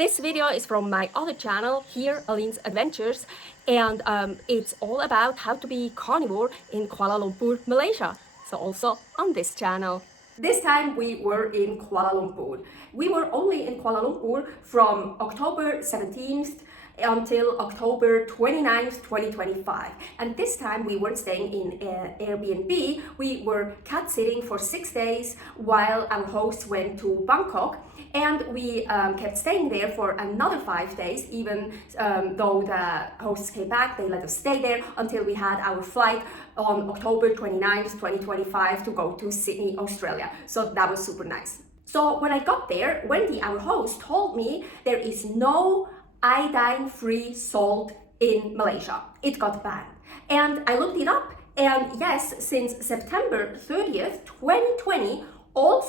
This video is from my other channel, here Aline's Adventures, and it's all about how to be carnivore in Kuala Lumpur, Malaysia. So also on this channel. This time we were in Kuala Lumpur. We were only in Kuala Lumpur from October 17th until October 29th, 2025. And this time we weren't staying in Airbnb, we were cat sitting for 6 days while our hosts went to Bangkok. And we kept staying there for another 5 days, even though the hosts came back, they let us stay there until we had our flight on October 29th, 2025 to go to Sydney, Australia. So that was super nice. So when I got there, Wendy, our host, told me there is no iodine-free salt in Malaysia. It got banned. And I looked it up, and yes, since September 30th, 2020, all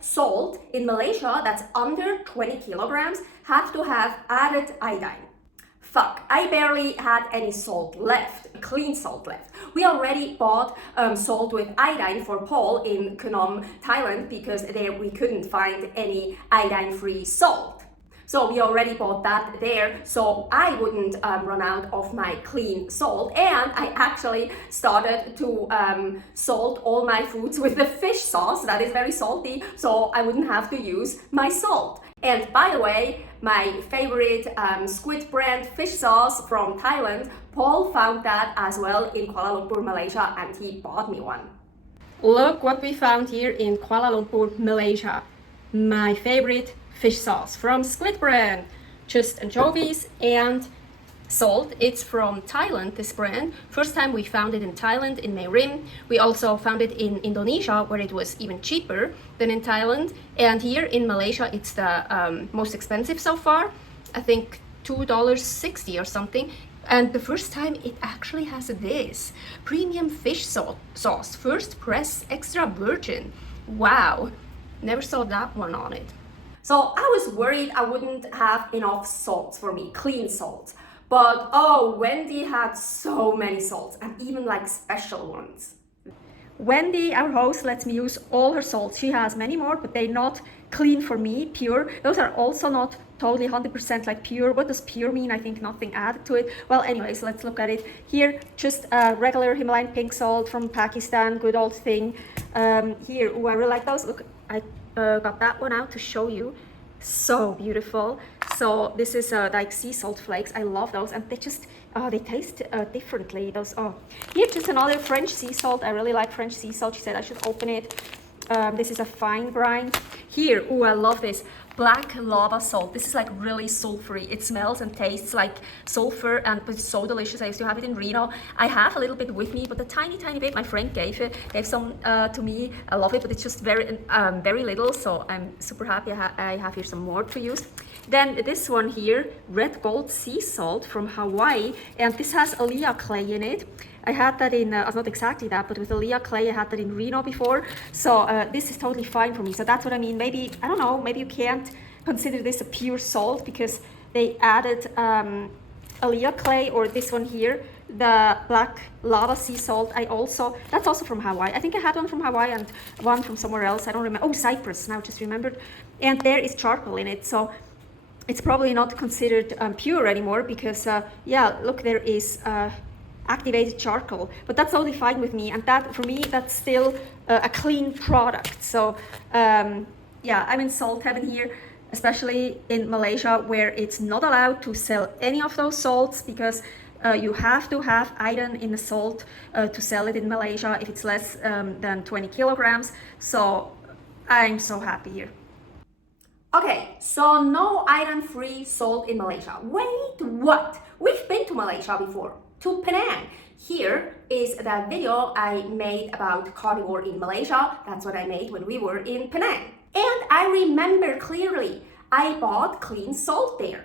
salt in Malaysia that's under 20 kilograms had to have added iodine. Fuck, I barely had any salt left, clean salt left. We already bought salt with iodine for Paul in Phnom, Thailand, because there we couldn't find any iodine-free salt. So we already bought that there, so I wouldn't run out of my clean salt. And I actually started to salt all my foods with the fish sauce that is very salty, so I wouldn't have to use my salt. And by the way, my favorite squid brand fish sauce from Thailand, Paul found that as well in Kuala Lumpur, Malaysia, and he bought me one. Look what we found here in Kuala Lumpur, Malaysia. My favorite fish sauce from Squid brand, just anchovies and salt. It's from Thailand, this brand. First time we found it in Thailand, in Mae Rim. We also found it in Indonesia, where it was even cheaper than in Thailand. And here in Malaysia, it's the most expensive so far. I think $2.60 or something. And the first time it actually has this premium fish sauce, first press extra virgin. Wow, never saw that one on it. So I was worried I wouldn't have enough salts for me, clean salts. But oh, Wendy had so many salts, and even like special ones. Wendy, our host, lets me use all her salts. She has many more, but they're not clean for me, pure. Those are also not totally 100% like pure. What does pure mean? I think nothing added to it. Well, anyways, let's look at it. Here, just a regular Himalayan pink salt from Pakistan, good old thing. Here, oh, I really like those. Look, I got that one out to show you. So beautiful. So this is like sea salt flakes. I love those, and they just they taste differently. Those here, just another French sea salt. I really like French sea salt. She said I should open it. This is a fine brine. Here, oh, I love this black lava salt. This is like really sulfury. It smells and tastes like sulfur, and it's so delicious. I used to have it in Reno. I have a little bit with me, but a tiny bit. My friend gave some to me. I love it, but it's just very little. So I'm super happy. I have here some more to use. Then this one here, red gold sea salt from Hawaii, and this has Alea clay in it. I had that in, not exactly that, but with Alea clay, I had that in Reno before. So this is totally fine for me. So that's what I mean. Maybe, I don't know, maybe you can't consider this a pure salt because they added Alea clay, or this one here, the black lava sea salt. That's also from Hawaii. I think I had one from Hawaii and one from somewhere else. I don't remember. Oh, Cyprus, now just remembered. And there is charcoal in it. So it's probably not considered pure anymore because, yeah, look, there is activated charcoal, but that's totally fine with me, and that for me that's still a clean product. So yeah, I'm in salt heaven here, especially in Malaysia, where it's not allowed to sell any of those salts because you have to have iodine in the salt to sell it in Malaysia if it's less than 20 kilograms. So I'm so happy here. Okay, so no iodine-free salt in Malaysia. Wait, what? We've been to Malaysia before. To Penang. Here is the video I made about carnivore in Malaysia. That's what I made when we were in Penang. And I remember clearly, I bought clean salt there.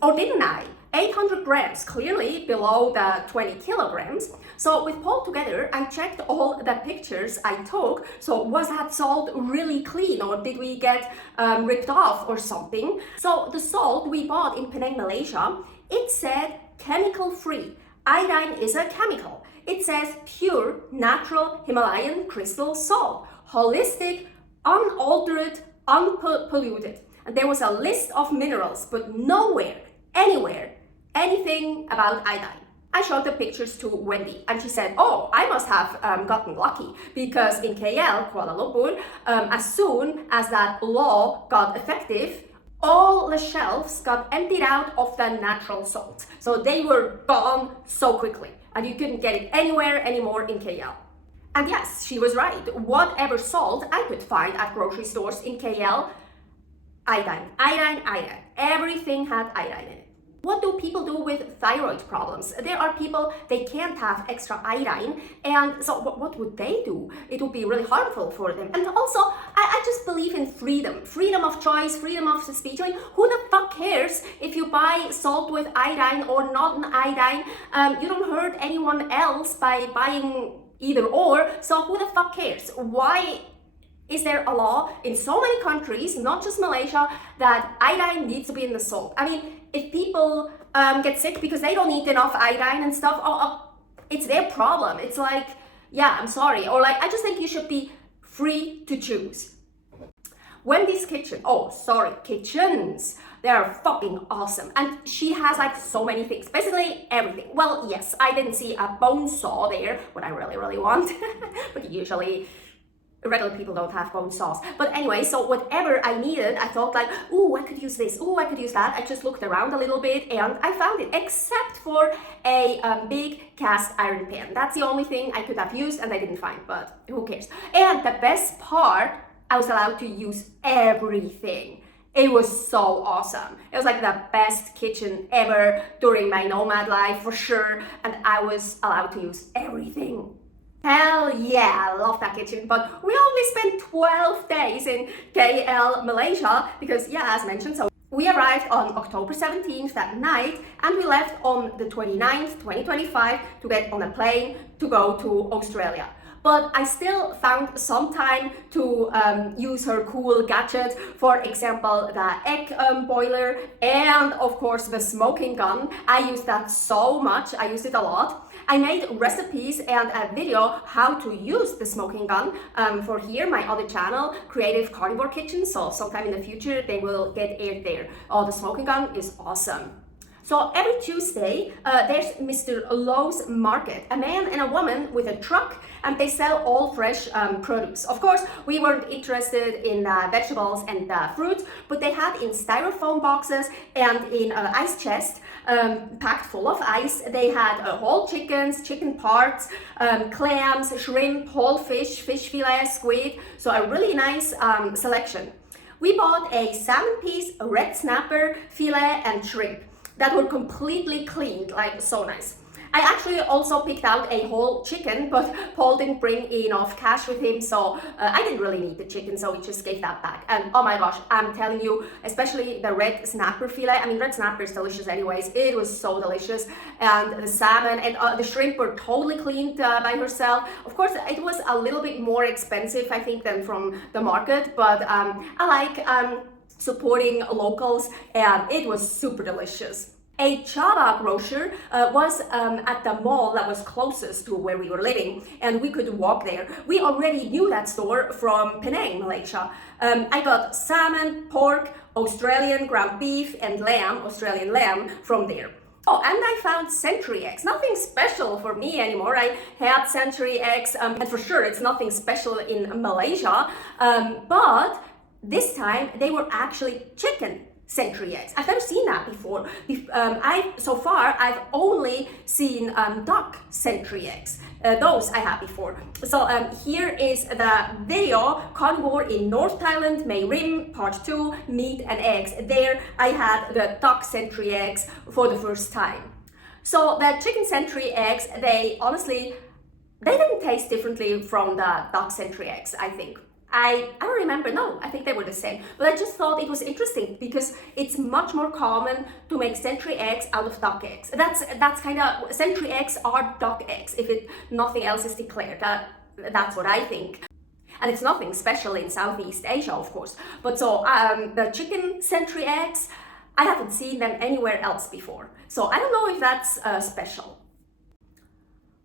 Or didn't I? 800 grams, clearly below the 20 kilograms. So with Paul together, I checked all the pictures I took. So was that salt really clean, or did we get ripped off or something? So the salt we bought in Penang, Malaysia, it said chemical free. Iodine is a chemical. It says pure, natural Himalayan crystal salt. Holistic, unaltered, unpolluted. And there was a list of minerals, but nowhere, anywhere, anything about iodine. I showed the pictures to Wendy and she said, oh, I must have gotten lucky because in KL, Kuala Lumpur, as soon as that law got effective, all the shelves got emptied out of the natural salt. So they were gone so quickly and you couldn't get it anywhere anymore in KL. And yes, she was right. Whatever salt I could find at grocery stores in KL, iodine, iodine, iodine. Everything had iodine in it. What do people do with thyroid problems? There are people, they can't have extra iodine, and so what would they do? It would be really harmful for them. And also, I just believe in freedom of choice, freedom of speech. I mean, who the fuck cares if you buy salt with iodine or not an iodine? You don't hurt anyone else by buying either or, so who the fuck cares? Why is there a law in so many countries, not just Malaysia, that iodine needs to be in the salt? I mean, if people get sick because they don't eat enough iodine and stuff, it's their problem. It's like, yeah, I'm sorry. Or like, I just think you should be free to choose. Wendy's kitchen, kitchens. They're fucking awesome. And she has like so many things, basically everything. Well, yes, I didn't see a bone saw there, what I really, really want, but usually regular people don't have bone saws. But anyway, so whatever I needed, I thought like, ooh, I could use this, ooh, I could use that. I just looked around a little bit and I found it, except for a big cast iron pan. That's the only thing I could have used and I didn't find, but who cares? And the best part, I was allowed to use everything. It was so awesome. It was like the best kitchen ever during my nomad life for sure. And I was allowed to use everything. Hell yeah, I love that kitchen, but we only spent 12 days in KL, Malaysia, because yeah, as mentioned, so we arrived on October 17th that night, and we left on the 29th, 2025 to get on a plane to go to Australia. But I still found some time to use her cool gadget, for example, the egg boiler, and of course the smoking gun. I used that so much, I used it a lot. I made recipes and a video how to use the smoking gun for here, my other channel, Creative Carnivore Kitchen, so sometime in the future they will get aired there. Oh, the smoking gun is awesome. So every Tuesday, there's Mr. Lowe's Market, a man and a woman with a truck, and they sell all fresh produce. Of course, we weren't interested in vegetables and fruits, but they had in styrofoam boxes and in ice chest, packed full of ice. They had whole chickens, chicken parts, clams, shrimp, whole fish, fish fillet, squid. So a really nice selection. We bought a salmon piece, a red snapper, fillet, and shrimp that were completely cleaned, like so nice. I actually also picked out a whole chicken, but Paul didn't bring enough cash with him, so I didn't really need the chicken, so we just gave that back. And oh my gosh, I'm telling you, especially the red snapper fillet. I mean, red snapper is delicious anyways. It was so delicious. And the salmon and the shrimp were totally cleaned by herself. Of course, it was a little bit more expensive, I think, than from the market, but I like supporting locals, and it was super delicious. A Chaba grocer was at the mall that was closest to where we were living, and we could walk there. We already knew that store from Penang, Malaysia. I got salmon, pork, Australian ground beef, and lamb, Australian lamb, from there. Oh, and I found century eggs. Nothing special for me anymore. I had century eggs, and for sure it's nothing special in Malaysia, but this time they were actually chicken century eggs. I've never seen that before. So far I've only seen duck century eggs. Those I had before. So here is the video, Carnivore in North Thailand, Mae Rim, part 2, meat and eggs. There I had the duck century eggs for the first time. So the chicken century eggs, they didn't taste differently from the duck century eggs, I think. I don't remember, no, I think they were the same. But I just thought it was interesting because it's much more common to make century eggs out of duck eggs. That's kind of, century eggs are duck eggs, if nothing else is declared. That's what I think. And it's nothing special in Southeast Asia, of course. But so the chicken century eggs, I haven't seen them anywhere else before. So I don't know if that's special.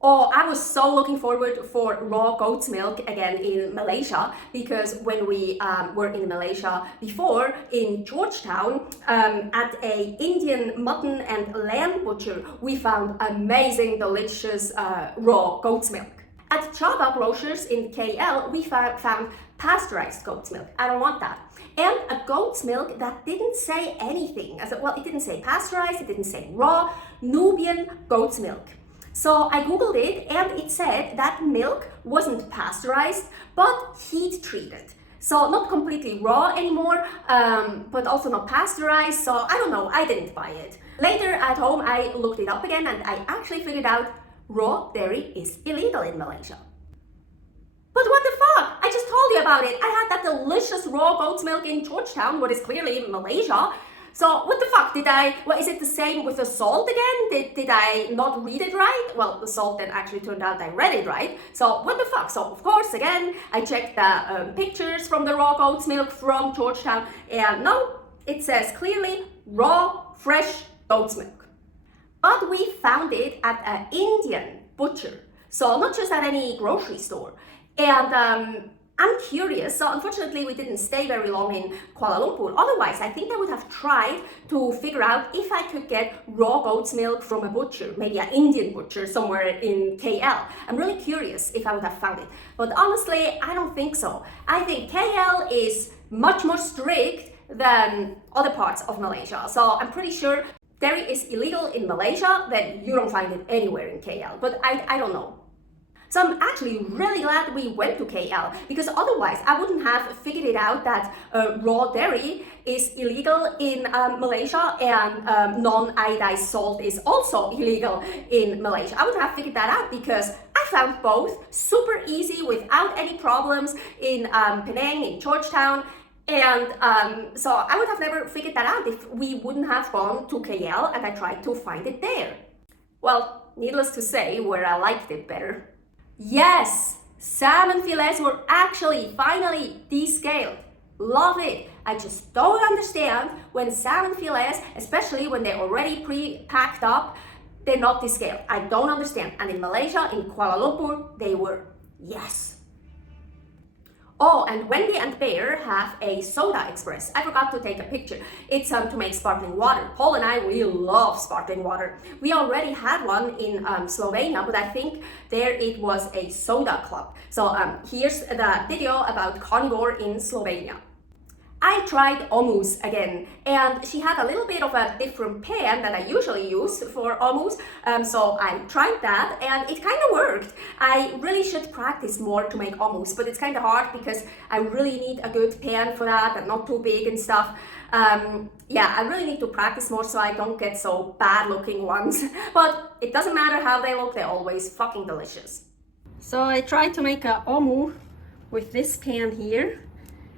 Oh, I was so looking forward for raw goat's milk again in Malaysia, because when we were in Malaysia before in Georgetown at a Indian mutton and lamb butcher, we found amazing, delicious raw goat's milk. At Chaba Grocers in KL, we found pasteurized goat's milk. I don't want that. And a goat's milk that didn't say anything. Well, it didn't say pasteurized, it didn't say raw, Nubian goat's milk. So I googled it and it said that milk wasn't pasteurized but heat treated. So not completely raw anymore, but also not pasteurized. So I don't know, I didn't buy it. Later at home I looked it up again and I actually figured out raw dairy is illegal in Malaysia. But what the fuck? I just told you about it. I had that delicious raw goat's milk in Georgetown, what is clearly Malaysia. So what the fuck, is it the same with the salt again? Did I not read it right? Well, the salt then actually turned out I read it right. So what the fuck? So of course, again, I checked the pictures from the raw goat's milk from Georgetown, and no, it says clearly raw, fresh goat's milk. But we found it at an Indian butcher, so not just at any grocery store. And I'm curious, so unfortunately we didn't stay very long in Kuala Lumpur. Otherwise, I think I would have tried to figure out if I could get raw goat's milk from a butcher, maybe an Indian butcher somewhere in KL. I'm really curious if I would have found it. But honestly, I don't think so. I think KL is much more strict than other parts of Malaysia. So I'm pretty sure dairy is illegal in Malaysia, then you don't find it anywhere in KL. But I don't know. So I'm actually really glad we went to KL, because otherwise I wouldn't have figured it out that raw dairy is illegal in Malaysia and non-iodized salt is also illegal in Malaysia. I wouldn't have figured that out because I found both super easy without any problems in Penang, in Georgetown. And so I would have never figured that out if we wouldn't have gone to KL and I tried to find it there. Well, needless to say, where I liked it better. Yes, salmon fillets were actually finally descaled. Love it. I just don't understand when salmon fillets, especially when they're already pre-packed up, they're not descaled. I don't understand. And in Malaysia, in Kuala Lumpur, they were. Yes. Oh, and Wendy and Bear have a soda express. I forgot to take a picture. It's to make sparkling water. Paul and I really love sparkling water. We already had one in Slovenia, but I think there it was a soda club. So here's the video about Carnivore in Slovenia. I tried hummus again, and she had a little bit of a different pan that I usually use for hummus, so I tried that and it kind of worked. I really should practice more to make hummus, but it's kind of hard because I really need a good pan for that and not too big and stuff. Yeah, I really need to practice more so I don't get so bad looking ones, but it doesn't matter how they look, they're always fucking delicious. So I tried to make a hummus with this pan here.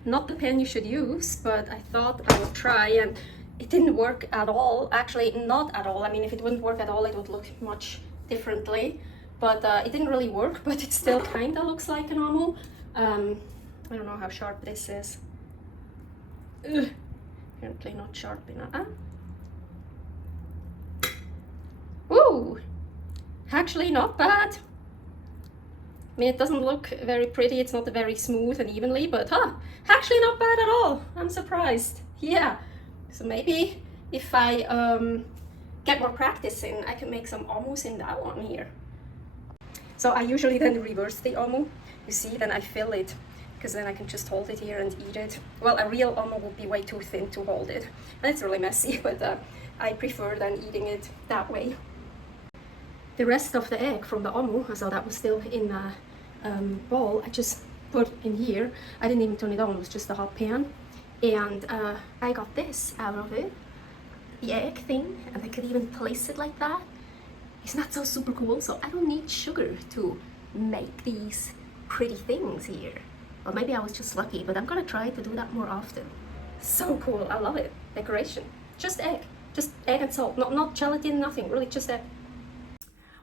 Not the pan you should use, but I thought I would try, and it didn't work at all. Actually, not at all. I mean, if it wouldn't work at all, it would look much differently. But it didn't really work, but it still kind of looks like an omu. I don't know how sharp this is. Ugh. Apparently not sharp enough. Ooh, actually not bad. I mean, it doesn't look very pretty, it's not very smooth and evenly, but actually not bad at all. I'm surprised. Yeah, so maybe if I get more practice in, I can make some omus in that one here. So I usually then reverse the omu, you see, then I fill it, because then I can just hold it here and eat it. Well, a real omu would be way too thin to hold it, and it's really messy, but I prefer then eating it that way. The rest of the egg from the omu, so that was still in the bowl, I just put in here. I didn't even turn it on, it was just a hot pan. And I got this out of it, the egg thing, and I could even place it like that. Isn't that so super cool? So I don't need sugar to make these pretty things here. Well, maybe I was just lucky, but I'm gonna try to do that more often. So cool, I love it. Decoration, just egg and salt, not gelatin, nothing, really just egg.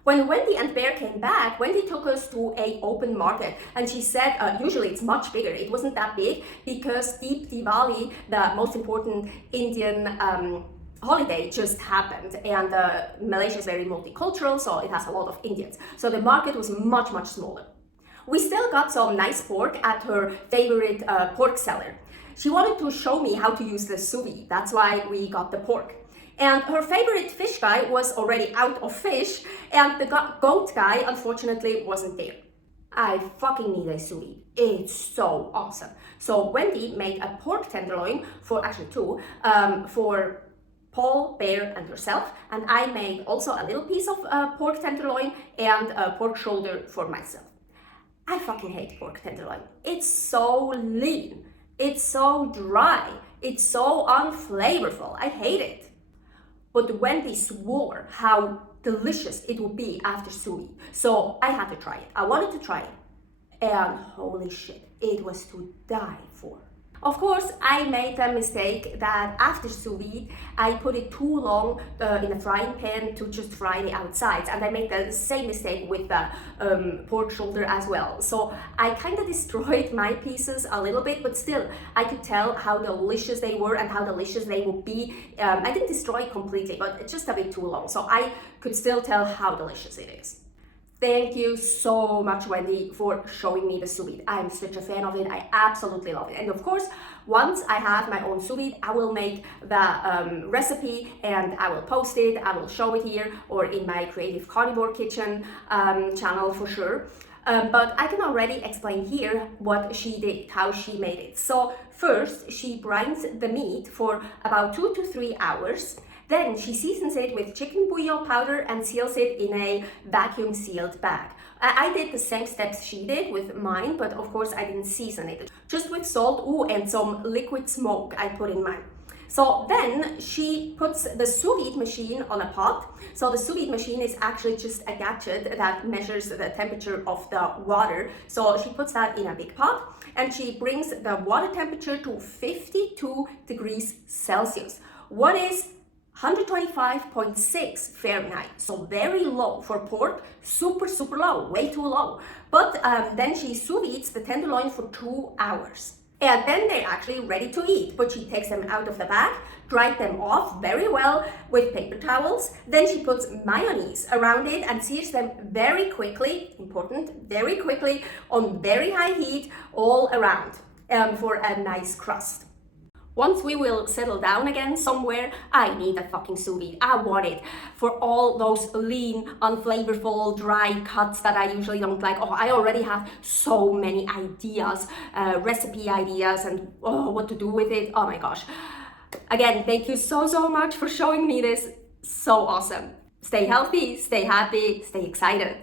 When Wendy and Bear came back, Wendy took us to an open market, and she said usually it's much bigger. It wasn't that big because Deep Diwali, the most important Indian holiday just happened, and Malaysia is very multicultural, so it has a lot of Indians. So the market was much, much smaller. We still got some nice pork at her favorite pork seller. She wanted to show me how to use the sous vide. That's why we got the pork. And her favorite fish guy was already out of fish, and the goat guy unfortunately wasn't there. I fucking need a sous vide. It's so awesome. So Wendy made a pork tenderloin, for actually two, for Paul, Bear, and herself, and I made also a little piece of pork tenderloin and a pork shoulder for myself. I fucking hate pork tenderloin. It's so lean. It's so dry. It's so unflavorful. I hate it. But Wendy swore how delicious it would be after sous vide. So I had to try it. I wanted to try it. And holy shit, it was to die for. Of course, I made the mistake that after sous vide, I put it too long in a frying pan to just fry the outsides. And I made the same mistake with the pork shoulder as well. So I kind of destroyed my pieces a little bit, but still, I could tell how delicious they were and how delicious they would be. I didn't destroy it completely, but it's just a bit too long. So I could still tell how delicious it is. Thank you so much, Wendy, for showing me the sous vide. I'm such a fan of it. I absolutely love it. And of course, once I have my own sous vide, I will make the recipe and I will post it. I will show it here or in my Creative Carnivore Kitchen channel for sure. But I can already explain here what she did, how she made it. So first, she brines the meat for about 2 to 3 hours. Then she seasons it with chicken bouillon powder and seals it in a vacuum sealed bag. I did the same steps she did with mine, but of course I didn't season it. Just with salt, and some liquid smoke I put in mine. So then she puts the sous vide machine on a pot. So the sous vide machine is actually just a gadget that measures the temperature of the water. So she puts that in a big pot and she brings the water temperature to 52 degrees Celsius. What is 125.6 Fahrenheit, so very low for pork, super low, way too low. But then she sous vides the tenderloin for 2 hours. And then they're actually ready to eat, but she takes them out of the bag, dries them off very well with paper towels. Then she puts mayonnaise around it and sears them very quickly, important, very quickly on very high heat all around for a nice crust. Once we will settle down again somewhere, I need a fucking sous vide. I want it for all those lean, unflavorful, dry cuts that I usually don't like. Oh, I already have so many ideas, recipe ideas, and what to do with it. Oh my gosh. Again, thank you so much for showing me this. So awesome. Stay healthy, stay happy, stay excited.